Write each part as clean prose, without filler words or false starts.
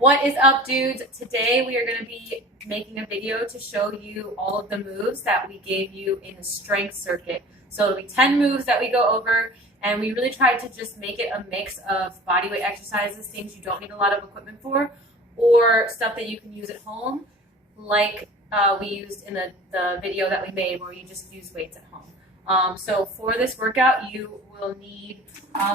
What is up, dudes? Today we are going to be making a video to show you all of the moves that we gave you in the strength circuit. So it'll be 10 moves that we go over, and we really tried to just make it a mix of bodyweight exercises, things you don't need a lot of equipment for, or stuff that you can use at home, like we used in the video that we made where you just use weights at home. So for this workout, you will need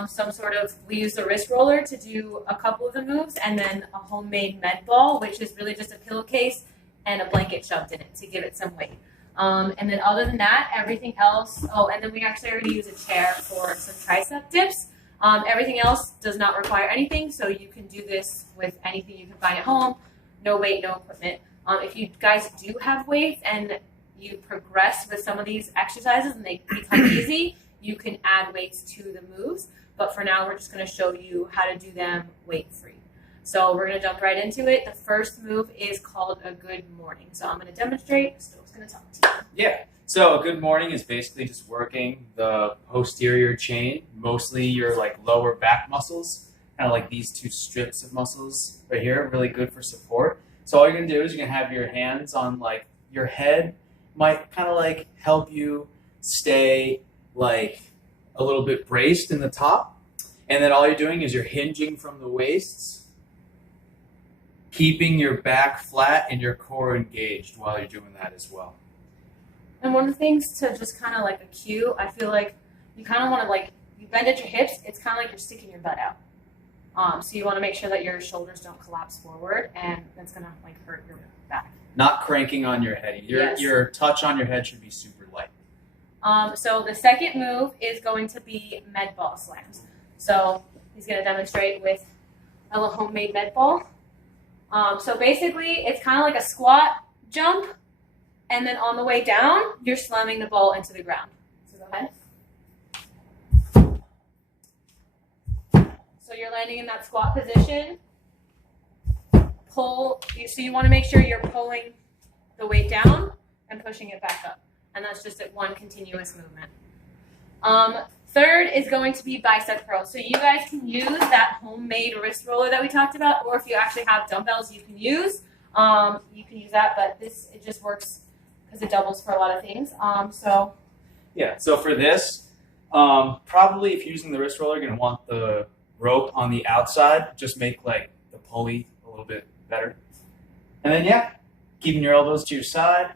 some sort of, we use the wrist roller to do a couple of the moves, and then a homemade med ball, which is really just a pillowcase and a blanket shoved in it to give it some weight. And then other than that, everything else, oh, and then we actually already use a chair for some tricep dips. Everything else does not require anything, so you can do this with anything you can find at home. No weight, no equipment. If you guys do have weights and you progress with some of these exercises and they become easy, you can add weights to the moves. But for now, we're just going to show you how to do them weight-free. So we're going to jump right into it. The first move is called a good morning. So I'm going to demonstrate. Stove's going to talk to you. Yeah. So a good morning is basically just working the posterior chain, mostly your lower back muscles, kind of like these two strips of muscles right here, really good for support. So all you're going to do is you're going to have your hands on your head. Might kind of help you stay a little bit braced in the top. And then all you're doing is you're hinging from the waists, keeping your back flat and your core engaged while you're doing that as well. And one of the things to just kind of a cue, I feel like you kind of want to you bend at your hips, it's kind of like you're sticking your butt out. So you want to make sure that your shoulders don't collapse forward, and that's going to hurt your back. Not cranking on your head. Your touch on your head should be super light. So the second move is going to be med ball slams. So he's going to demonstrate with a little homemade med ball. So basically, it's kind of like a squat jump, and then on the way down, you're slamming the ball into the ground. So go ahead. So you're landing in that squat position. Pull, so you want to make sure you're pulling the weight down and pushing it back up. And that's just one continuous movement. Third is going to be bicep curls. So you guys can use that homemade wrist roller that we talked about, or if you actually have dumbbells you can use that, but it just works because it doubles for a lot of things. So for this, probably if you're using the wrist roller, you're going to want the rope on the outside. Just make the pulley a little bit better. And then, keeping your elbows to your side.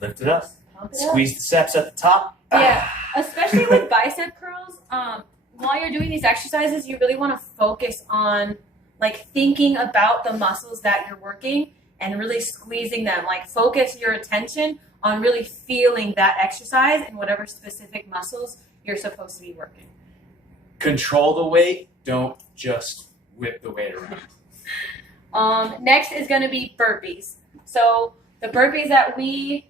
Lift it up. Squeeze the steps at the top. Yeah, especially with bicep curls. While you're doing these exercises, you really want to focus on thinking about the muscles that you're working and really squeezing them. Focus your attention on really feeling that exercise and whatever specific muscles you're supposed to be working. Control the weight. Don't just whip the weight around. Next is going to be burpees. So the burpees that we're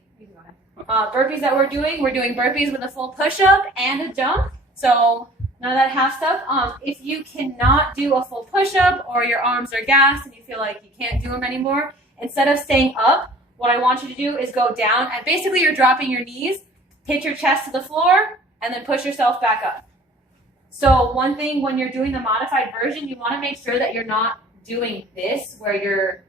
doing burpees with a full push-up and a jump. So none of that half stuff. If you cannot do a full push-up or your arms are gassed and you feel like you can't do them anymore, instead of staying up, what I want you to do is go down, and basically you're dropping your knees, hit your chest to the floor, and then push yourself back up. So one thing when you're doing the modified version, you want to make sure that you're not doing this where you're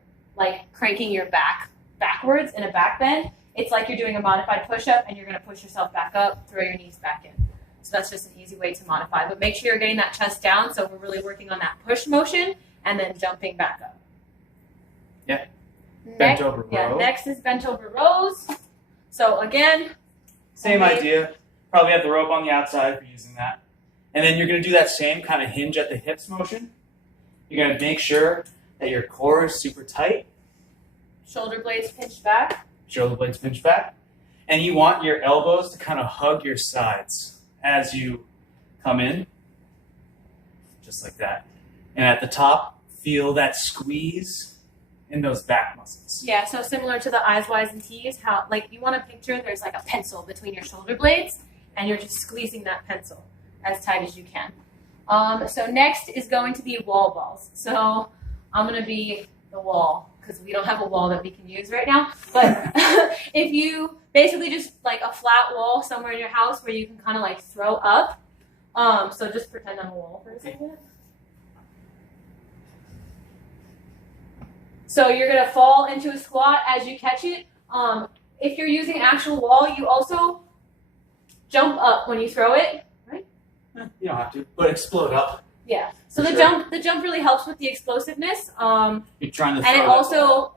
cranking your back backwards in a back bend. It's like you're doing a modified push-up and you're going to push yourself back up, throw your knees back in. So that's just an easy way to modify. But make sure you're getting that chest down, so we're really working on that push motion and then jumping back up. Yeah. Bent over row. Yeah, next is bent over rows. So again, same idea. Probably have the rope on the outside for using that. And then you're going to do that same kind of hinge at the hips motion. You're going to make sure that your core is super tight. Shoulder blades pinched back. Shoulder blades pinched back. And you want your elbows to kind of hug your sides as you come in. Just like that. And at the top, feel that squeeze in those back muscles. Yeah, so similar to the eyes, Y's, and T's, how you want to picture there's a pencil between your shoulder blades, and you're just squeezing that pencil as tight as you can. So next is going to be wall balls. So I'm going to be the wall because we don't have a wall that we can use right now. But if you basically just a flat wall somewhere in your house where you can kind of throw up. So just pretend I'm a wall for a second. So you're going to fall into a squat as you catch it. If you're using actual wall, you also jump up when you throw it, right? You don't have to, but explode up. Yeah. So For the jump really helps with the explosiveness. You're trying to throw and it it. also,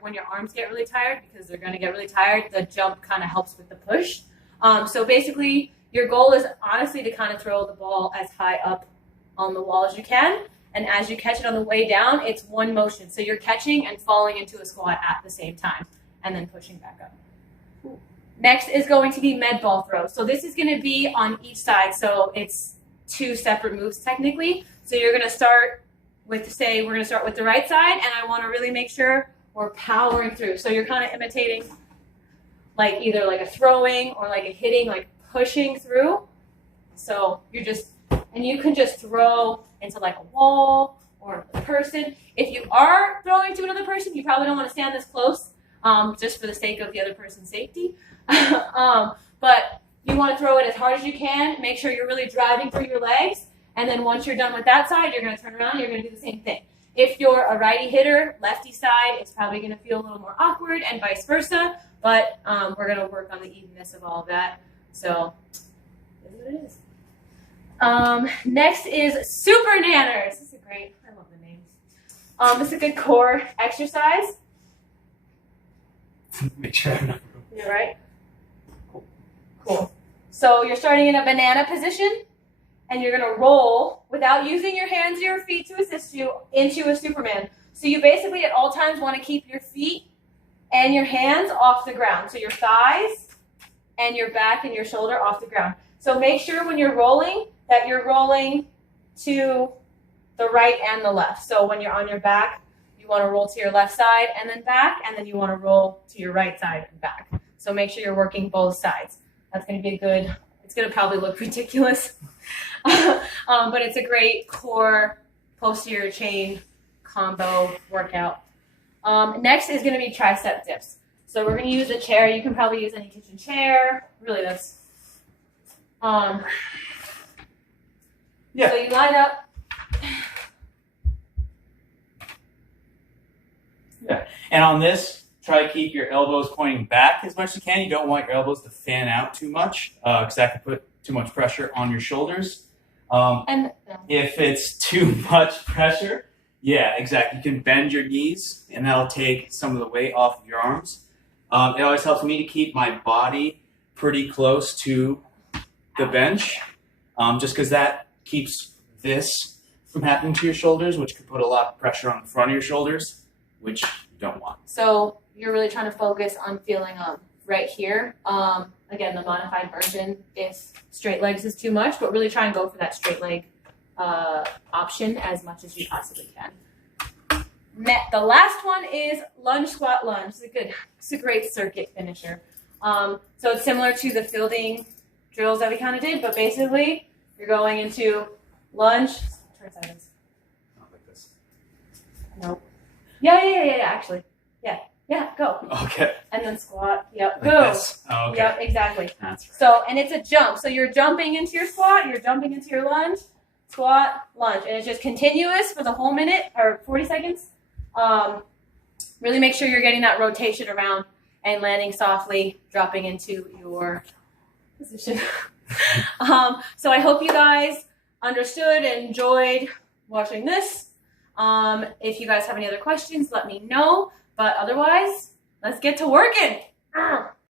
when your arms get really tired, because they're going to get really tired, the jump kind of helps with the push. So basically, your goal is honestly to kind of throw the ball as high up on the wall as you can. And as you catch it on the way down, it's one motion. So you're catching and falling into a squat at the same time, and then pushing back up. Next is going to be med ball throw. So this is going to be on each side. So it's 2 separate moves technically. So you're going to start with, say, we're going to start with the right side, and I want to really make sure we're powering through. So you're kind of imitating like either like a throwing or like a hitting, like pushing through. So you're just, and you can just throw into like a wall or a person. If you are throwing to another person, you probably don't want to stand this close, just for the sake of the other person's safety. But you want to throw it as hard as you can. Make sure you're really driving through your legs. And then once you're done with that side, you're going to turn around and you're going to do the same thing. If you're a righty hitter, lefty side, it's probably going to feel a little more awkward and vice versa. But we're going to work on the evenness of all of that. So this is what it is. Next is super nanners. This is great. I love the names. This is a good core exercise. Make sure I have enough room. You're right. Cool. So you're starting in a banana position, and you're going to roll without using your hands or your feet to assist you into a Superman. So you basically at all times want to keep your feet and your hands off the ground. So your thighs and your back and your shoulder off the ground. So make sure when you're rolling that you're rolling to the right and the left. So when you're on your back, you want to roll to your left side and then back, and then you want to roll to your right side and back. So make sure you're working both sides. That's going to be it's going to probably look ridiculous, but it's a great core posterior chain combo workout. Next is going to be tricep dips. So we're going to use a chair. You can probably use any kitchen chair. Really, that's yeah. So you line up. Yeah. And on this, try to keep your elbows pointing back as much as you can. You don't want your elbows to fan out too much, because that can put too much pressure on your shoulders. If it's too much pressure, yeah, exactly. You can bend your knees, and that'll take some of the weight off of your arms. It always helps me to keep my body pretty close to the bench, just because that keeps this from happening to your shoulders, which could put a lot of pressure on the front of your shoulders, which you don't want. So you're really trying to focus on feeling right here. Again, the modified version, if straight legs is too much, but really try and go for that straight leg option as much as you possibly can. The last one is lunge, squat, lunge. It's a great circuit finisher. So it's similar to the fielding drills that we kind of did, but basically you're going into lunge. Turn sideways. Not like this. Nope. Yeah, actually. Yeah, go. Okay. And then squat. Yep. Like Boom. this? Oh, okay. Yep, exactly. That's right. So, and it's a jump. So you're jumping into your squat, you're jumping into your lunge, squat, lunge. And it's just continuous for the whole minute or 40 seconds. Really make sure you're getting that rotation around and landing softly, dropping into your position. So I hope you guys understood and enjoyed watching this. If you guys have any other questions, let me know. But otherwise, let's get to working.